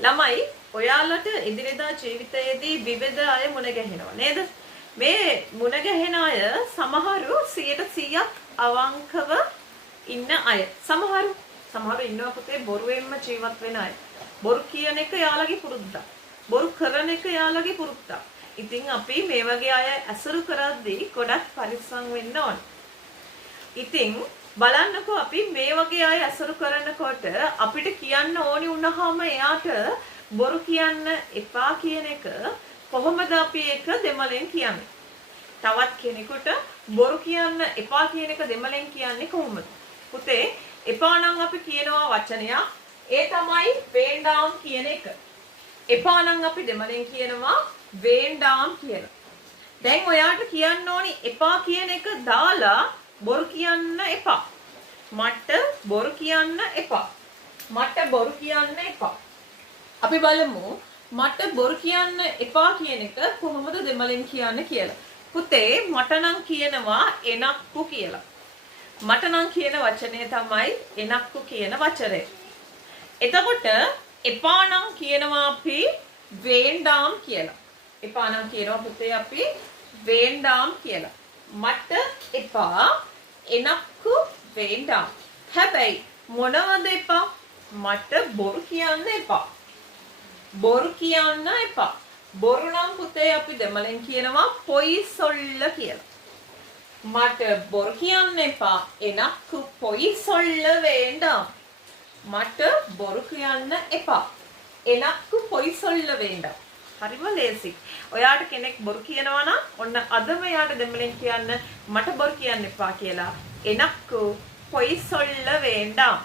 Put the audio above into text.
ළමයි ඔයාලට ඉදිරියදා ජීවිතයේදී විවිධ අය මුණ ගැහෙනවා නේද? මේ මුණ ගැහෙන අය සමහරු 100%ක් අවංකව ඉන්න අය. සමහරු ඉන්නවා පුතේ බොරුවෙන්ම ජීවත් වෙන අය. බොරු කියන එක යාළගේ පුරුද්දක්. බොරු කරන එක යාළගේ පුරුද්දක්. ඉතින් අපි මේ වගේ අය ඇසුරු කරද්දී ගොඩක් පරිස්සම් වෙන්න ඕන. ඉතින් බලන්නකෝ අපි මේ වගේ අය ඇසුරු කරනකොට අපිට කියන්න ඕනි වුණාම එයාට බොරු කියන්න එපා කියන එක කොහොමද අපි ඒක දෙමළෙන් කියන්නේ? තවත් කෙනෙකුට බොරු කියන්න එපා කියන එක දෙමළෙන් කියන්නේ කොහොමද? පුතේ එපා නම් අපි කියනවා වචනයක්. ඒ තමයි වේண்டாම් කියන එක. එපා නම් අපි දෙමළෙන් කියනවා වේண்டாම් කියලා. දැන් ඔයාට කියන්න ඕනි එපා කියන එක දාලා බොරු කියන්න එපා. මට බොරු කියන්න එපා. මට බොරු කියන්න එපා. අපි බලමු මට බොරු කියන්න එපා කියන එක කොහොමද දෙමළෙන් කියන්නේ කියලා. පුතේ මට නම් කියනවා එනක්කු කියලා. මට නම් කියන වචනය තමයි එනක්කු කියන වචනේ. එතකොට එපා නම් කියනවා අපි වේண்டாම් කියලා. එපා නම් කියනවා පුතේ අපි වේண்டாම් කියලා. මට එපා එනක්කු වේண்டாම්. හැබැයි මොනවද එපා? මට බොරු කියන්න එපා. බොරු කියන්න එපා. බොරු නම් පුතේ අපි දෙමළෙන් කියනවා පොයි සොල්ල කියලා. මට බොරු කියන්න එපා. එනක්කු පොයි සොල්ල වේண்டாම්. මට බොරු කියන්න එපා. එනක්කු පොයි සොල්ල වේண்டாම්. හරිම ලේසි. ඔයාට කෙනෙක් බොරු කියනවා නම් ඔන්න අදම යාට දෙමළෙන් කියන්න මට බොරු කියන්න එපා කියලා. එනක්කු පොයි සොල්ල වේண்டாම්.